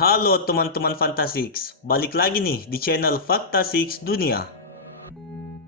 Halo teman-teman Fantasix, balik lagi nih di channel Fantasix Dunia.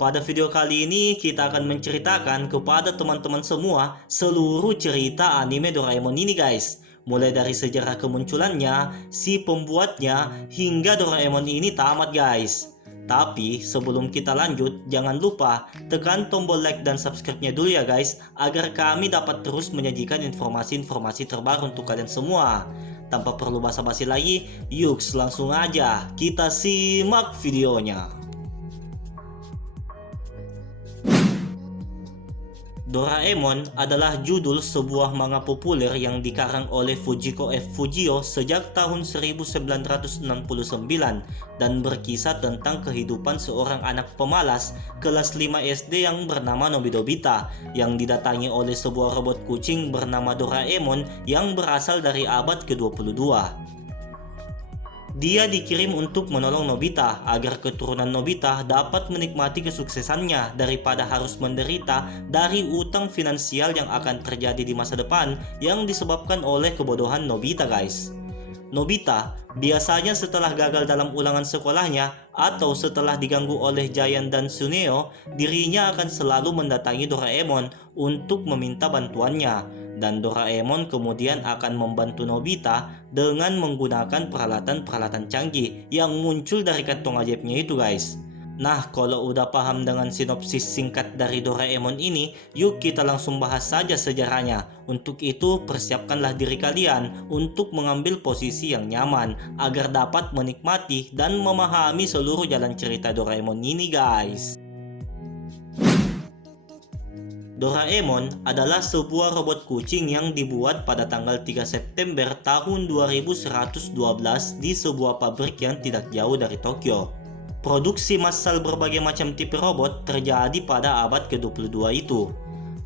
Pada video kali ini kita akan menceritakan kepada teman-teman semua seluruh cerita anime Doraemon ini guys. Mulai dari sejarah kemunculannya, si pembuatnya, hingga Doraemon ini tamat guys. Tapi sebelum kita lanjut, jangan lupa tekan tombol like dan subscribe-nya dulu ya guys, agar kami dapat terus menyajikan informasi-informasi terbaru untuk kalian semua. Tanpa perlu basa-basi lagi, yuk langsung aja kita simak videonya. Doraemon adalah judul sebuah manga populer yang dikarang oleh Fujiko F. Fujio sejak tahun 1969 dan berkisah tentang kehidupan seorang anak pemalas kelas 5 SD yang bernama Nobita yang didatangi oleh sebuah robot kucing bernama Doraemon yang berasal dari abad ke-22. Dia dikirim untuk menolong Nobita agar keturunan Nobita dapat menikmati kesuksesannya daripada harus menderita dari utang finansial yang akan terjadi di masa depan yang disebabkan oleh kebodohan Nobita guys. Nobita biasanya setelah gagal dalam ulangan sekolahnya atau setelah diganggu oleh Giant dan Suneo, dirinya akan selalu mendatangi Doraemon untuk meminta bantuannya. Dan Doraemon kemudian akan membantu Nobita dengan menggunakan peralatan-peralatan canggih yang muncul dari kantong ajaibnya itu guys. Nah, kalau udah paham dengan sinopsis singkat dari Doraemon ini, yuk kita langsung bahas saja sejarahnya. Untuk itu, persiapkanlah diri kalian untuk mengambil posisi yang nyaman agar dapat menikmati dan memahami seluruh jalan cerita Doraemon ini guys. Doraemon adalah sebuah robot kucing yang dibuat pada tanggal 3 September tahun 2112 di sebuah pabrik yang tidak jauh dari Tokyo. Produksi massal berbagai macam tipe robot terjadi pada abad ke-22 itu.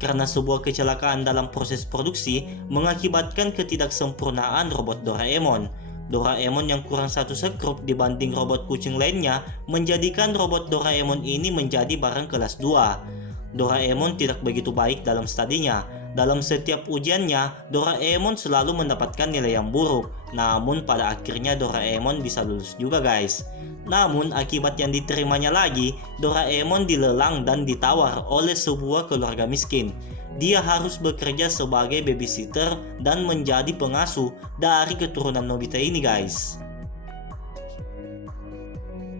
Karena sebuah kecelakaan dalam proses produksi mengakibatkan ketidaksempurnaan robot Doraemon. Doraemon yang kurang satu sekrup dibanding robot kucing lainnya menjadikan robot Doraemon ini menjadi barang kelas 2. Doraemon tidak begitu baik dalam studinya. Dalam setiap ujiannya, Doraemon selalu mendapatkan nilai yang buruk. Namun pada akhirnya Doraemon bisa lulus juga guys. Namun akibat yang diterimanya lagi, Doraemon dilelang dan ditawar oleh sebuah keluarga miskin. Dia harus bekerja sebagai babysitter dan menjadi pengasuh dari keturunan Nobita ini guys.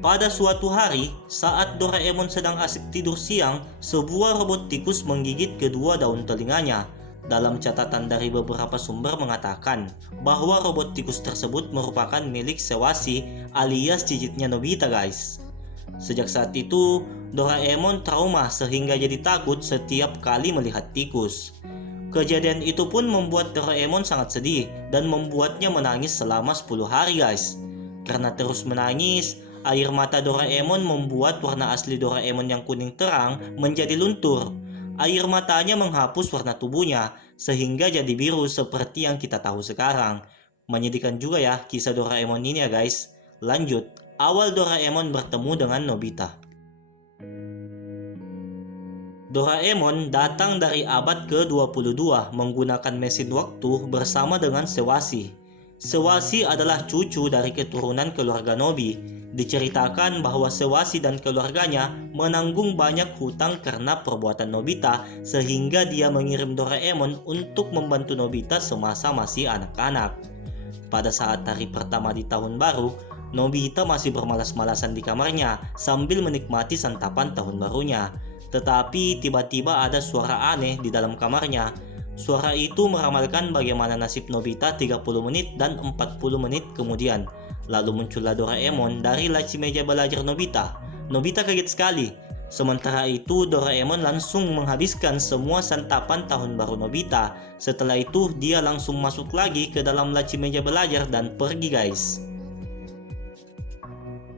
Pada suatu hari, saat Doraemon sedang asik tidur siang, sebuah robot tikus menggigit kedua daun telinganya. Dalam catatan dari beberapa sumber mengatakan bahwa robot tikus tersebut merupakan milik Sewasi alias cicitnya Nobita guys. Sejak saat itu, Doraemon trauma sehingga jadi takut setiap kali melihat tikus. Kejadian itu pun membuat Doraemon sangat sedih dan membuatnya menangis selama 10 hari guys. Karena terus menangis, air mata Doraemon membuat warna asli Doraemon yang kuning terang menjadi luntur. Air matanya menghapus warna tubuhnya sehingga jadi biru seperti yang kita tahu sekarang. Menyedihkan juga ya kisah Doraemon ini ya guys. Lanjut, awal Doraemon bertemu dengan Nobita. Doraemon datang dari abad ke-22 menggunakan mesin waktu bersama dengan Sewasi. Sewasi adalah cucu dari keturunan keluarga Nobi. Diceritakan bahwa Sewasi dan keluarganya menanggung banyak hutang karena perbuatan Nobita sehingga dia mengirim Doraemon untuk membantu Nobita semasa masih anak-anak. Pada saat hari pertama di tahun baru, Nobita masih bermalas-malasan di kamarnya sambil menikmati santapan tahun barunya. Tetapi tiba-tiba ada suara aneh di dalam kamarnya. Suara itu meramalkan bagaimana nasib Nobita 30 menit dan 40 menit kemudian. Lalu muncullah Doraemon dari laci meja belajar Nobita. Nobita kaget sekali. Sementara itu Doraemon langsung menghabiskan semua santapan tahun baru Nobita. Setelah itu dia langsung masuk lagi ke dalam laci meja belajar dan pergi guys.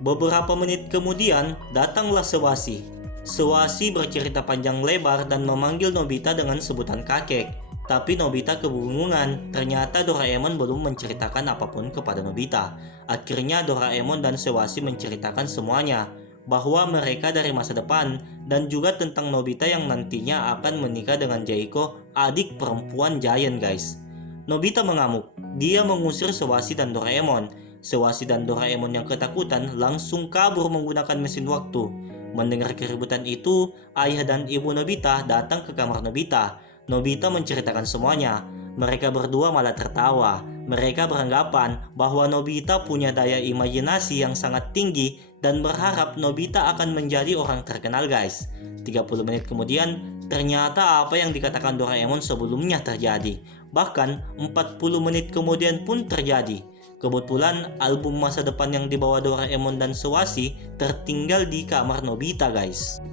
Beberapa menit kemudian datanglah Sewasi. Sewasi bercerita panjang lebar dan memanggil Nobita dengan sebutan kakek. Tapi Nobita kebingungan, ternyata Doraemon belum menceritakan apapun kepada Nobita. Akhirnya Doraemon dan Sewasi menceritakan semuanya, bahwa mereka dari masa depan, dan juga tentang Nobita yang nantinya akan menikah dengan Jaiko, adik perempuan Giant guys. Nobita mengamuk, dia mengusir Sewasi dan Doraemon. Sewasi dan Doraemon yang ketakutan langsung kabur menggunakan mesin waktu. Mendengar keributan itu, ayah dan ibu Nobita datang ke kamar Nobita. Nobita menceritakan semuanya. Mereka berdua malah tertawa. Mereka beranggapan bahwa Nobita punya daya imajinasi yang sangat tinggi dan berharap Nobita akan menjadi orang terkenal guys. 30 menit kemudian, ternyata apa yang dikatakan Doraemon sebelumnya terjadi. Bahkan 40 menit kemudian pun terjadi. Kebetulan album masa depan yang dibawa Doraemon dan Sewasi tertinggal di kamar Nobita guys.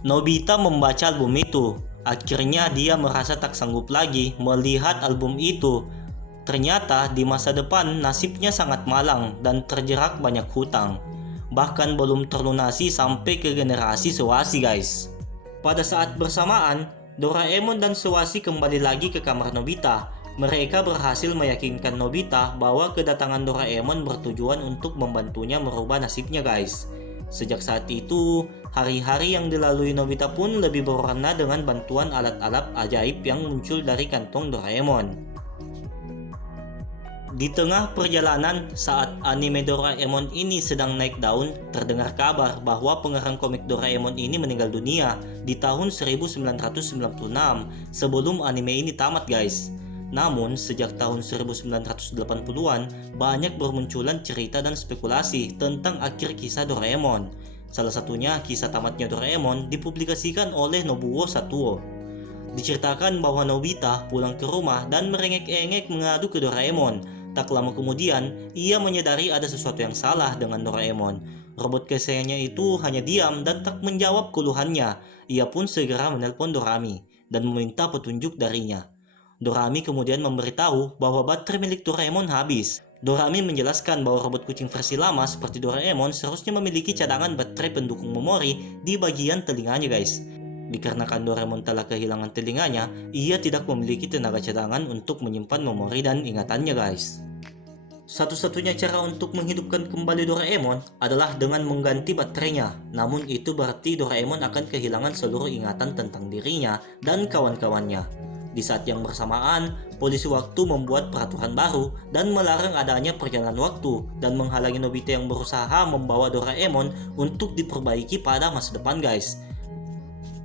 Nobita membaca album itu. Akhirnya dia merasa tak sanggup lagi melihat album itu. Ternyata di masa depan nasibnya sangat malang dan terjerat banyak hutang. Bahkan belum terlunasi sampai ke generasi Sewasi guys. Pada saat bersamaan, Doraemon dan Sewasi kembali lagi ke kamar Nobita. Mereka berhasil meyakinkan Nobita bahwa kedatangan Doraemon bertujuan untuk membantunya merubah nasibnya guys. Sejak saat itu, hari-hari yang dilalui Nobita pun lebih berwarna dengan bantuan alat-alat ajaib yang muncul dari kantong Doraemon. Di tengah perjalanan saat anime Doraemon ini sedang naik daun, terdengar kabar bahwa pengarang komik Doraemon ini meninggal dunia di tahun 1996 sebelum anime ini tamat guys. Namun, sejak tahun 1980-an, banyak bermunculan cerita dan spekulasi tentang akhir kisah Doraemon. Salah satunya kisah tamatnya Doraemon dipublikasikan oleh Nobuo Satuo. Diceritakan bahwa Nobita pulang ke rumah dan merengek-engek mengadu ke Doraemon. Tak lama kemudian, ia menyadari ada sesuatu yang salah dengan Doraemon. Robot kesayangannya itu hanya diam dan tak menjawab keluhannya. Ia pun segera menelpon Dorami dan meminta petunjuk darinya. Dorami kemudian memberitahu bahwa baterai milik Doraemon habis. Dorami menjelaskan bahwa robot kucing versi lama seperti Doraemon seharusnya memiliki cadangan baterai pendukung memori di bagian telinganya guys. Dikarenakan Doraemon telah kehilangan telinganya, ia tidak memiliki tenaga cadangan untuk menyimpan memori dan ingatannya guys. Satu-satunya cara untuk menghidupkan kembali Doraemon adalah dengan mengganti baterainya. Namun itu berarti Doraemon akan kehilangan seluruh ingatan tentang dirinya dan kawan-kawannya. Di saat yang bersamaan, polisi waktu membuat peraturan baru dan melarang adanya perjalanan waktu dan menghalangi Nobita yang berusaha membawa Doraemon untuk diperbaiki pada masa depan guys.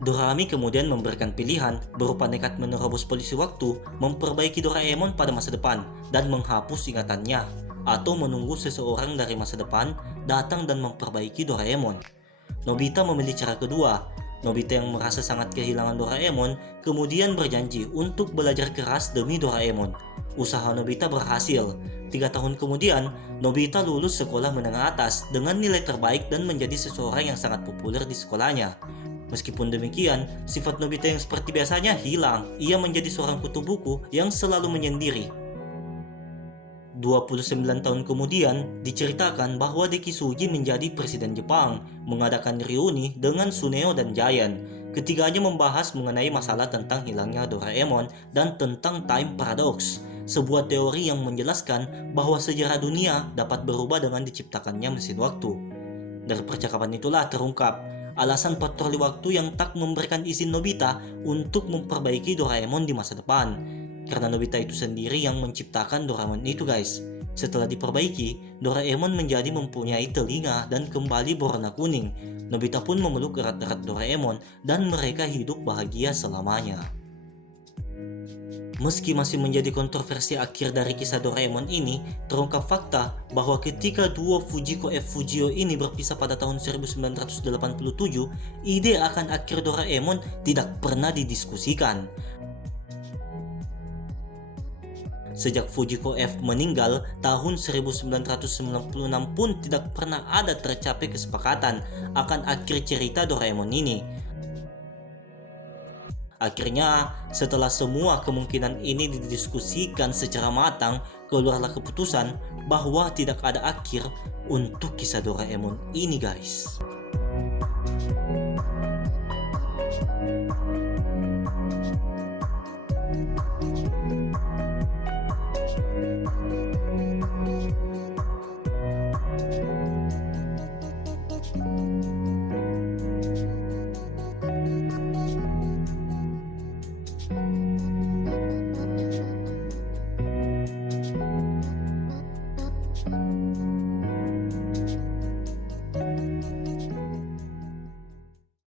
Dorami kemudian memberikan pilihan berupa nekat menerobos polisi waktu, memperbaiki Doraemon pada masa depan dan menghapus ingatannya, atau menunggu seseorang dari masa depan datang dan memperbaiki Doraemon. Nobita memilih cara kedua. Nobita yang merasa sangat kehilangan Doraemon kemudian berjanji untuk belajar keras demi Doraemon. Usaha Nobita berhasil. 3 tahun kemudian, Nobita lulus sekolah menengah atas dengan nilai terbaik dan menjadi seseorang yang sangat populer di sekolahnya. Meskipun demikian, sifat Nobita yang seperti biasanya hilang. Ia menjadi seorang kutu buku yang selalu menyendiri. 29 tahun kemudian, diceritakan bahwa Dekisuji menjadi presiden Jepang, mengadakan reuni dengan Suneo dan Giant. Ketiganya membahas mengenai masalah tentang hilangnya Doraemon dan tentang time paradox, sebuah teori yang menjelaskan bahwa sejarah dunia dapat berubah dengan diciptakannya mesin waktu. Dari percakapan itulah terungkap alasan patroli waktu yang tak memberikan izin Nobita untuk memperbaiki Doraemon di masa depan. Karena Nobita itu sendiri yang menciptakan Doraemon itu guys. Setelah diperbaiki, Doraemon menjadi mempunyai telinga dan kembali berwarna kuning. Nobita pun memeluk erat-erat Doraemon dan mereka hidup bahagia selamanya. Meski masih menjadi kontroversi akhir dari kisah Doraemon ini, terungkap fakta bahwa ketika duo Fujiko F Fujio ini berpisah pada tahun 1987, ide akan akhir Doraemon tidak pernah didiskusikan. Sejak Fujiko F meninggal tahun 1996 pun tidak pernah ada tercapai kesepakatan akan akhir cerita Doraemon ini. Akhirnya, setelah semua kemungkinan ini didiskusikan secara matang, keluarlah keputusan bahwa tidak ada akhir untuk kisah Doraemon ini guys.